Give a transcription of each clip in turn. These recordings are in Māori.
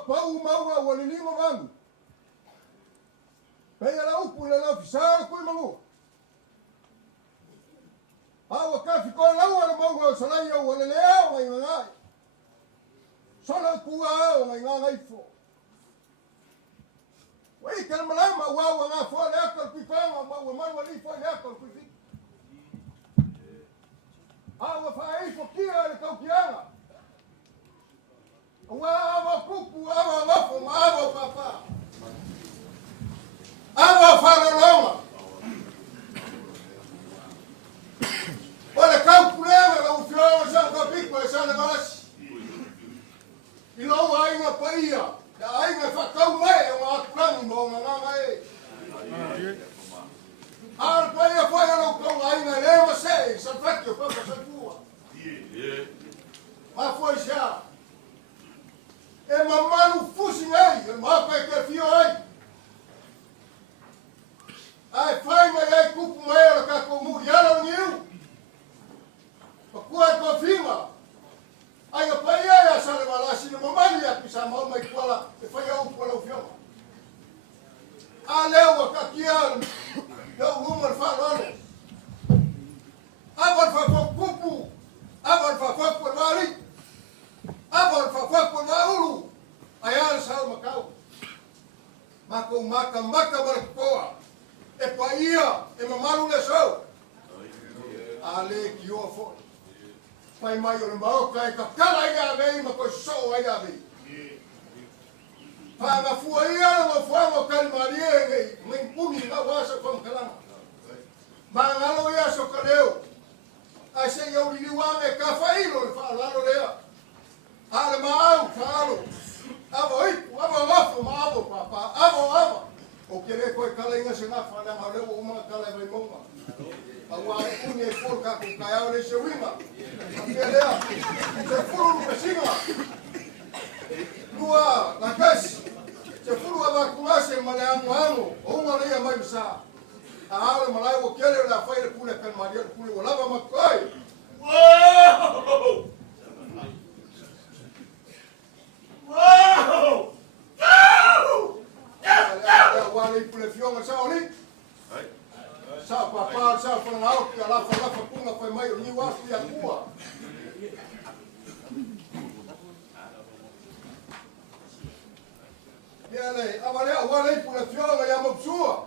pau maua ua lilima mangu. Pega la upu le la fisara kui mangu. Awa kafi ko lau ala maunga o salai au wale lea o ngai ngai. Sola kua o ngai ngai fo. Wai kala malai ma wa nga fo le akal pipanga ma wa man wali fo le akal pipi. Awa fa ai fo kia le kau kianga. Wa awa kupu awa wafo ma awa papa. Awa farolonga. Olha, calculei o filho já não vi com essa negócio. E não há uma paia, aí vai ficar o meio, uma plano bom, não é? A paia foi no cão aí na lema sei, só faz que eu faço essa rua. Mas foi já. É mamãe no fuso aí, mapa é que fio aí. Aí foi mas aí cupo meio cá com mulher não Kua confirma. Ai pa ia ya sale wala sino mamali ya pisa mau mai kuala e fai au kuala o fioma. A leu ka kial. Deu rumor fa lolo. Avar fa kupu. Avar fa ko mali. Avar fa ko maulu. Ai sa makau. Mako maka bar koa. E pa ia e mamalu le so. Ale kio fo. Pai mai o mau kai ka kala ia vei ma ko so ia vei. Pa ma fu ia ma fu ma kal marie ngai min pumi na wasa kom kala. Ma ngalo ia so kaleo. Ai se eu li wa me ka fa ilo fa la lo lea. Ale ma au falo. Avo wafo ma avo papa. Avo. O kere ko kala inga se na fa na ma leo uma kala vai monga. Agora punha e forca com caiao de chewima. Pelea. Se furu pesima. Lua na casa. Se furu a vaculação maleamo amo. Ou uma leia mais sa. A aula malai o querer la faira pula kan maria pula o lava macoi. Uau! Uau! Uau! Wali pula fiona sa oli. Sa papa sa fanau que lá punga foi mai ni wa ya kua. Ele, agora por a fiola ya mopsua.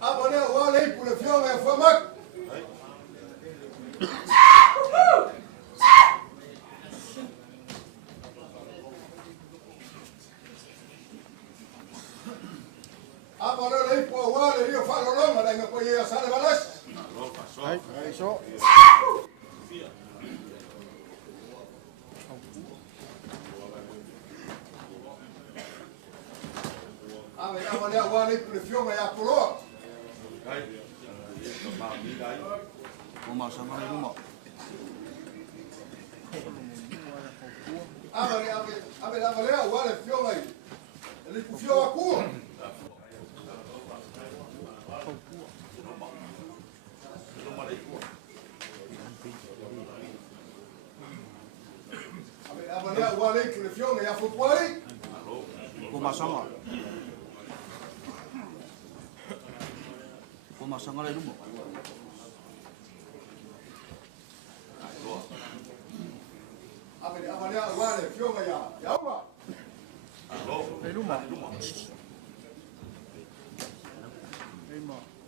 Agora por a fiola ya fama. Agora lei por agora io falo longa dai me poi a sale balas. Isso. Agora lei por fioma ya polo. Uma sama de uma. Agora fioma aí. Ele por fioma cu. Agora aí por fioma ya fupuari. Uma sama. Uma sama de uma. Agora fioma ya uma.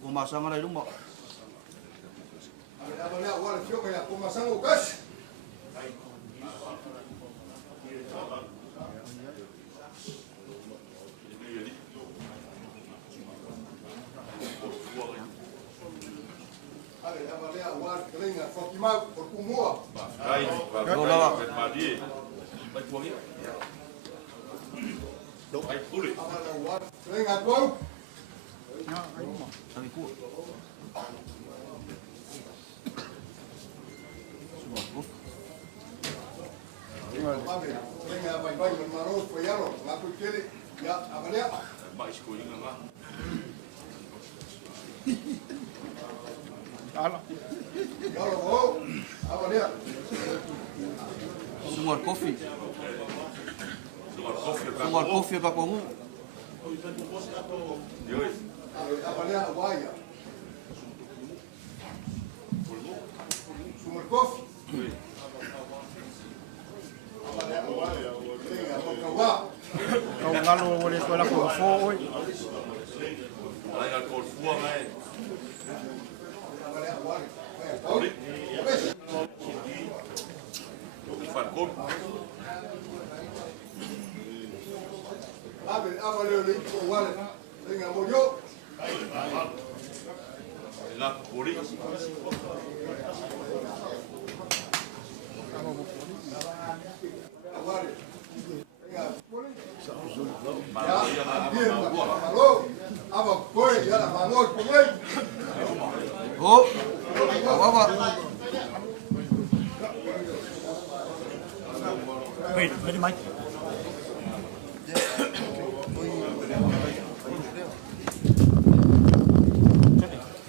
Kumasanga na lumba. Agora fioma ya kumasanga o cash. Agora klinga fokimau por kumua. Vai tuangi. Đâu ai puli. Klinga tuang. Ya, ayo mah. Sangi ku. Sudah. Klinga bai marot foi yaro, ngaku kiri. Ya, apa dia? Bai skoing nga. Ala. Kalau mau, apa dia? Sumar kopi. Sumar kopi apa kamu? Apa dia? Waya. Sumur kopi. Apa dia? Waya. Apa kawa? Kau ngalo wale ko la ko fo oi. Ai al col fuo mai. Apa dia? Waya. Fa col. Apa dia ni? Wale. Dengan mojo. La puri. Wale. Apa koi ya la bangot koi. Oh, apa? Wait, ready Mike.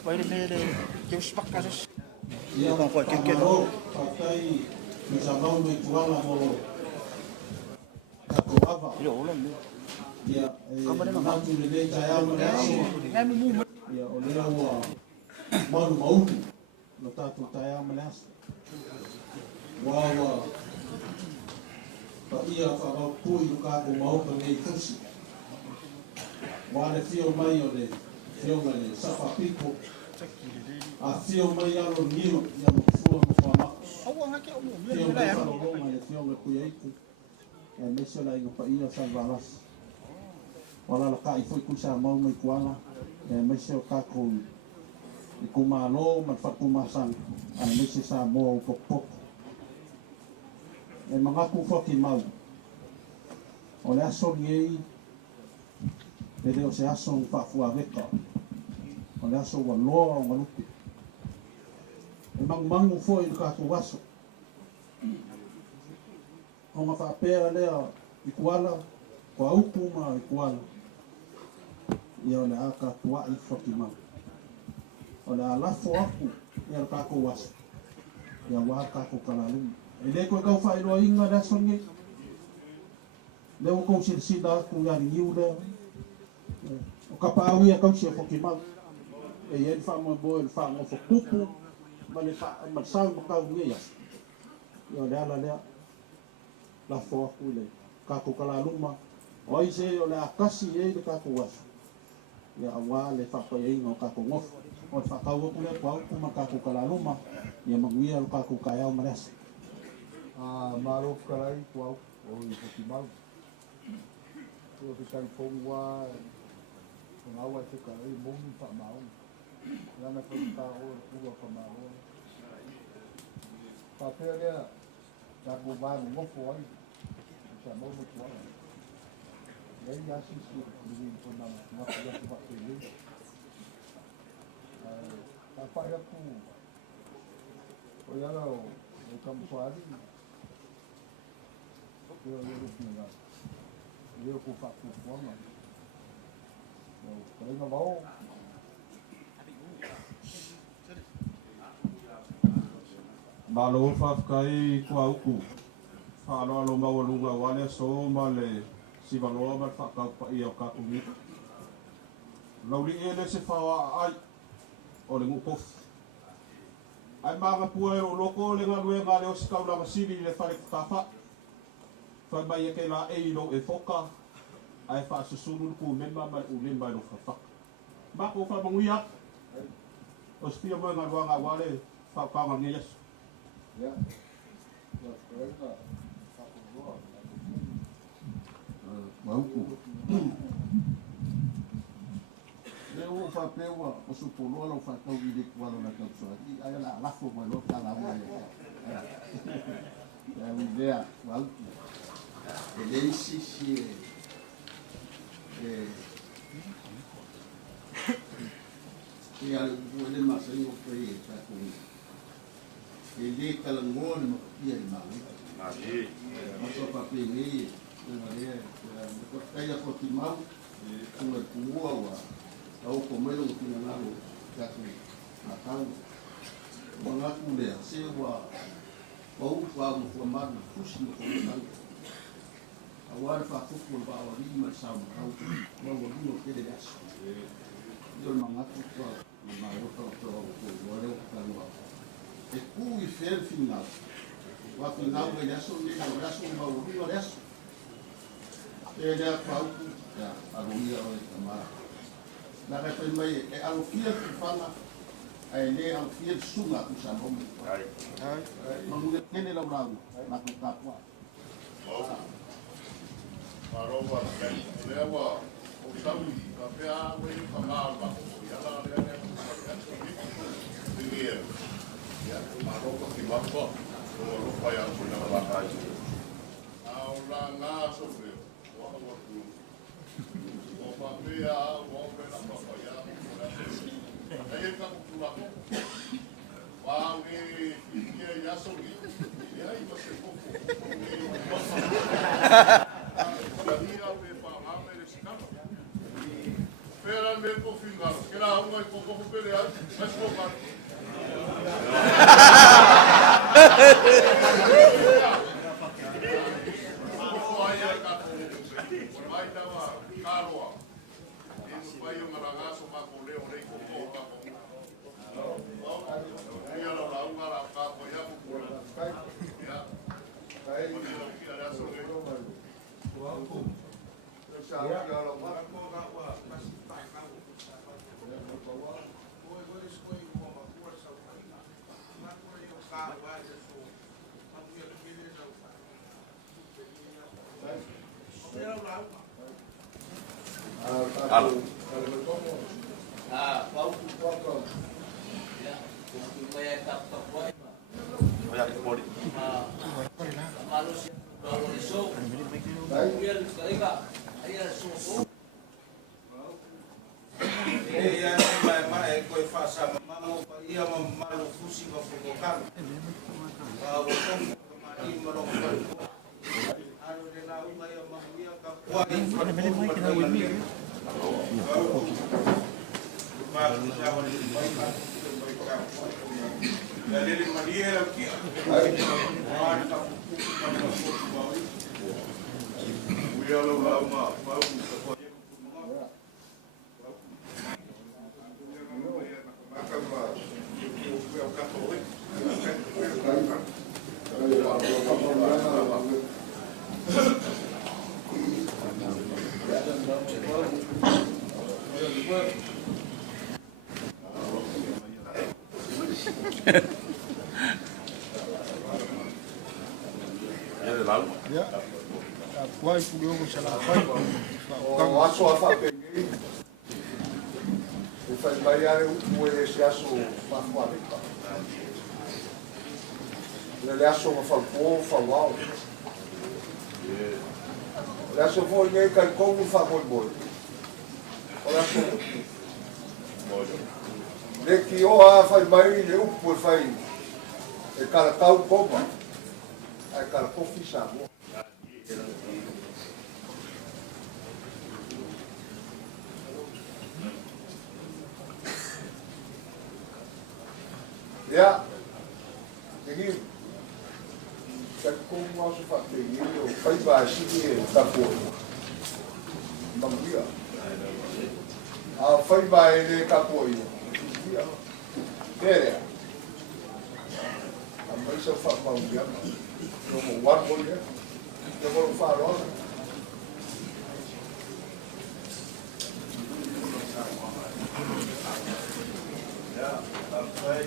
Wait, eu spak kasus. Ia Kau kau kekek. pakai bisa mau menjual mau aku apa? Yo, ulang ni. Ia nanti le saya Ngai mu. ia oleh awak mau lo tatu saya melas. Wah. Pak ia kalau pui aku mau pergi kursi. Wah le fio mai oleh fio mai sapa pipo. A fio mai alo niu ia mfua mfama. Awak hake au mu. Fio mai alo mai fio mai kuiaiku. E meso la inga pa ia sa valas. Wala la kai foi ku sa mau mai kuala. E meso ka ku iku malo man fa ku masan. Ai meso sa mo ko pop. E mga ku foki mau. Ole aso ngei. E deo se aso fa fua veka. Ole aso wa loa o maluki. E mangu foi no ka ku waso. O ma fa pera lea ikuala ko aupu ma ikuala ia ole aka tua I foki mau ole alafo aku ia ka ko was ia wa ka ko kalalu ele ko ka fa ilo inga da songe le ko sida ku ya niu le o ka pa ia ka si foki mau e ia fa mo bo fa mo fo kupu ma le fa ma sa mo ka ia ia ole ala le la fo kule ka ko kala luma o ise o la kasi e le ka ko was ya wa le fa ko e no ka ko ngof o fa ka wo kule ko ko ma ka ko kala luma ya manguia ka ko ka ya maras Malo kalai ko o I Pokimau. Ko te kai fongwa ngawa te kalai mong pa mau. Lana ko ta o ko pa mau. Pa pele ta ko ba mo foi. Sa mo mo ko. Aí assiste o por na coisa que vai ter. A paia com olha lá o campo ali. Eu com fato forma. Eu falei não vou. Malo fa kai ko auku fa lo ma wo lunga wale so male si valo ma fa ka pa ia ka ku ni lauli ele se fa ai o le ngupo ai ma ga pu e o loko le nga lue nga le o ska la masili le fa le ka fa mai ke la e lo e foka ai fa susuru ku memba ma u le ma lo fa ba ko fa manguia o spia mo nga nga wale fa ka ma ngias Ya. Ya, correcto. Mauku. Eu fa pewa o supolo lo fa tau di kwa na ka so ai ai la la fo mo lo ka la mo ya idea wal ele si e al buone ma se io poi fa con ele kalangon mo ia mai Ali. Masuk papi ini, sebenarnya kaya Portimao, sungai Kumua, tahu komelo tinggal lalu, katu atau mengaku dia sewa bau bau formal khusus untuk awal fakuk bau lima sama bau lima kede das dia mengaku tu mengaku tu boleh kalau aku ifel final waktu nak berjalan ni nak berjalan bau lima das dia bau ya arunia oleh kamar na ka mai e alo fia ku fala ai le alo fia sunga ku sa nomi ai mangude tene la bravo na ku tapwa Marova lewa o saudi ka pea we ka ma ba ko ya la le ne ya Marova ki ma ko o pa ya ko na la ka au la na so frio wa wa ku o pa pea o pe la pa ya ai ka ku la ko wa nge ya so ni ya i ko se ko Pero me confirmar, que era uma e pouco pelear, mas pouco. Vai puliu com sei lá, vai. O aso a whapengei. E whai mai are upu e se aso whafuareka. Le aso ma whaupo, whauau. Le aso foi ngai kai kongu whamoimoi. O le aso upu. Le ki oa whai mai le upu e whai. E karatau koma. Ai karatofi sa mo. Ya, jadi kalau masuk fakir ini, kalau bahasa ini tak boleh, bangkit. Kalau bahasa ini tak boleh, dia, dia. Ambil sifat bangkit, nombor one boleh, nombor farol. Ya, sampai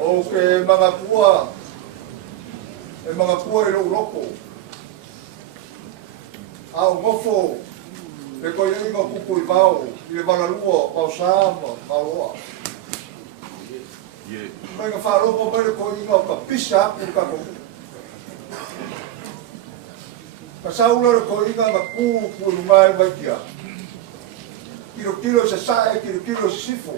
Oke, mga pua e loko. Au ngofo Le ko ia inga kuku I vau, I le valalua, vau sama, vau oa. Mai ka wharongo mai le ko inga o ka pisa aku ka kuku. Ka saula le ko inga ka kuku mai mai kia. Kilo sa sae, kilo sifo.